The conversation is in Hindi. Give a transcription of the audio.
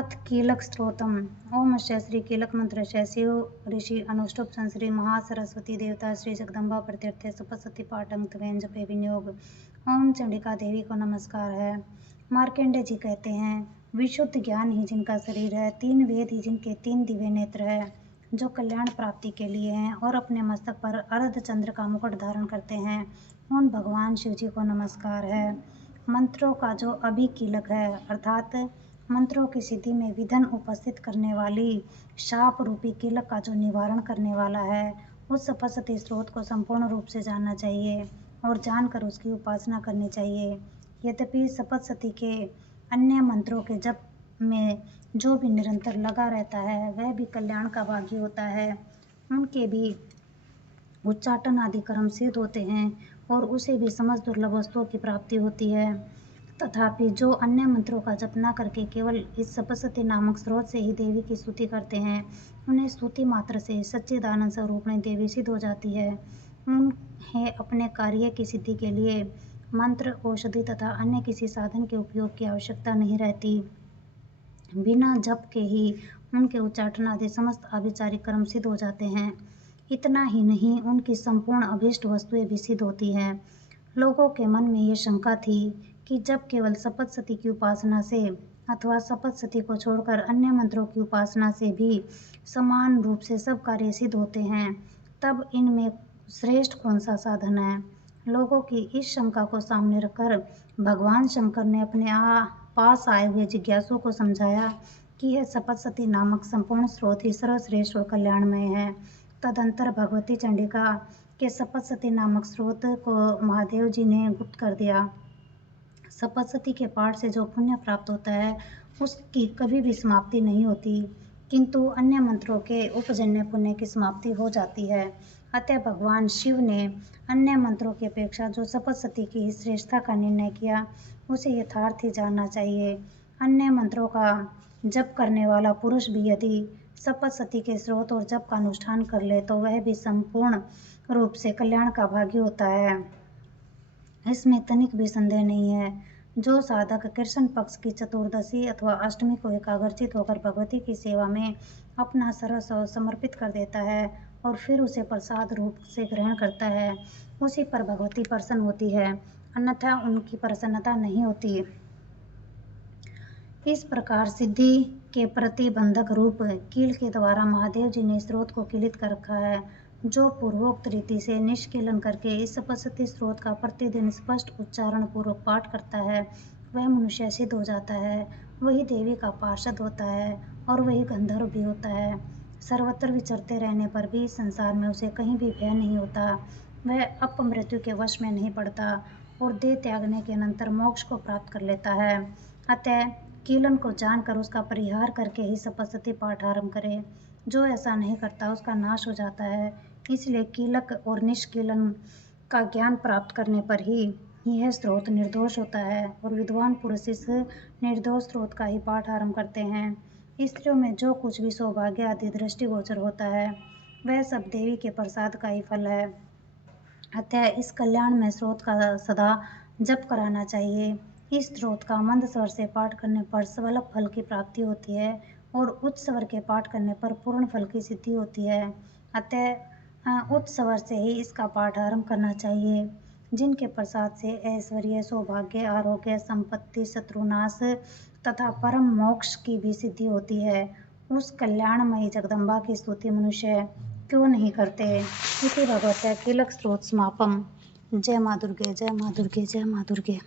अथ कीलक स्त्रोतम। ओम श्री कीलक मंत्र शिव ऋषि अनुष्टुप संश्री महासरस्वती देवता श्री जगदम्बा प्रत्यर्थे सपत्सती पाठं त्वेन जपे विनियोग। ओम चंडिका देवी को नमस्कार है। मार्कंडेय जी कहते हैं, विशुद्ध ज्ञान ही जिनका शरीर है, 3 वेद ही जिनके 3 दिव्य नेत्र है, जो कल्याण प्राप्ति के लिए हैं और अपने मस्तक पर अर्धचंद्र का मुकुट धारण करते हैं, उन भगवान शिव जी को नमस्कार है। मंत्रों का जो अभिकीलक है, अर्थात मंत्रों की सिद्धि में विघ्न उपस्थित करने वाली शाप रूपी कीलक का जो निवारण करने वाला है, उस सपत्सती स्रोत को संपूर्ण रूप से जानना चाहिए और जानकर उसकी उपासना करनी चाहिए। यद्यपि सपत्सती के अन्य मंत्रों के जप में जो भी निरंतर लगा रहता है, वह भी कल्याण का भागी होता है। उनके भी उच्चाटन आदि कर्म सिद्ध होते हैं और उसे भी समस्त दुर्लभ वस्तुओं की प्राप्ति होती है। तथापि जो अन्य मंत्रों का जप न करके केवल इस सपत्सती नामक स्रोत से ही देवी की स्तुति करते हैं, उन्हें स्तुति मात्र से सच्चिदानंद स्वरूपिणी देवी सिद्ध हो जाती है। उन्हें अपने कार्य की सिद्धि के लिए मंत्र, औषधि तथा अन्य किसी साधन के उपयोग की आवश्यकता नहीं रहती। बिना जप के ही उनके उच्चाटन आदि समस्त आभिचारिक कर्म सिद्ध हो जाते हैं। इतना ही नहीं, उनकी संपूर्ण अभीष्ट वस्तुएं भी सिद्ध होती हैं। लोगों के मन में ये शंका थी कि जब केवल सपत्सती की उपासना से अथवा सपत्सती को छोड़कर अन्य मंत्रों की उपासना से भी समान रूप से सब कार्य सिद्ध होते हैं, तब इनमें श्रेष्ठ कौन सा साधन है। लोगों की इस शंका को सामने रखकर भगवान शंकर ने अपने पास आए हुए जिज्ञासु को समझाया कि यह सपत्सती नामक संपूर्ण स्रोत ही सर्वश्रेष्ठ और कल्याणमय है। तदंतर भगवती चंडिका के सपत्सती नामक स्रोत को महादेव जी ने गुप्त कर दिया। सपत्सती के पाठ से जो पुण्य प्राप्त होता है, उसकी कभी भी समाप्ति नहीं होती, किंतु अन्य मंत्रों के उपजन्य पुण्य की समाप्ति हो जाती है। अतः भगवान शिव ने अन्य मंत्रों की अपेक्षा जो सपत्सती की श्रेष्ठता का निर्णय किया, उसे यथार्थ ही जानना चाहिए। अन्य मंत्रों का जप करने वाला पुरुष भी यदि सपत्सती के स्रोत और जप का अनुष्ठान कर ले, तो वह भी संपूर्ण रूप से कल्याण का भागी होता है। इसमें तनिक भी संदेह नहीं है। जो साधक कृष्ण पक्ष की चतुर्दशी अथवा अष्टमी को एकाग्रचित होकर भगवती की सेवा में अपना सर्वस्व समर्पित कर देता है और फिर उसे प्रसाद रूप से ग्रहण करता है, उसी पर भगवती प्रसन्न होती है, अन्यथा उनकी प्रसन्नता नहीं होती। इस प्रकार सिद्धि के प्रतिबंधक रूप कील के द्वारा महादेव जी ने स्रोत को किलित कर रखा है। जो पूर्वोक्त रीति से निष्कीलन करके इस सपत्सती स्रोत का प्रतिदिन स्पष्ट उच्चारण पूर्वक पाठ करता है, वह मनुष्य सिद्ध हो जाता है, वही देवी का पार्षद होता है और वही गंधर्व भी होता है। सर्वत्र विचरते रहने पर भी संसार में उसे कहीं भी भय नहीं होता, वह अपमृत्यु के वश में नहीं पड़ता और देह त्यागने के अनंतर मोक्ष को प्राप्त कर लेता है। अतः कीलन को जानकर उसका परिहार करके ही सपत्सती पाठ आरंभ करे। जो ऐसा नहीं करता, उसका नाश हो जाता है। इसलिए कीलक और निष्कीलन का ज्ञान प्राप्त करने पर ही यह स्रोत निर्दोष होता है और विद्वान पुरुष इस निर्दोष स्रोत का ही पाठ आरंभ करते हैं। स्त्रियों में जो कुछ भी सौभाग्य आदि दृष्टिगोचर होता है, वह सब देवी के प्रसाद का ही फल है। अतः इस कल्याण में स्रोत का सदा जप कराना चाहिए। इस स्रोत का मंद स्वर से पाठ करने पर स्वल्प फल की प्राप्ति होती है और उच्च स्वर के पाठ करने पर पूर्ण फल की सिद्धि होती है। अतः उच्च स्वर से ही इसका पाठ आरंभ करना चाहिए। जिनके प्रसाद से ऐश्वर्य, सौभाग्य, आरोग्य, संपत्ति, शत्रुनाश तथा परम मोक्ष की भी सिद्धि होती है, उस कल्याणमयी जगदम्बा की स्तुति मनुष्य क्यों नहीं करते। इति भगवत्या कीलक स्रोत समापम। जय माँ दुर्गे, जय माँ दुर्गे, जय माँ दुर्गे।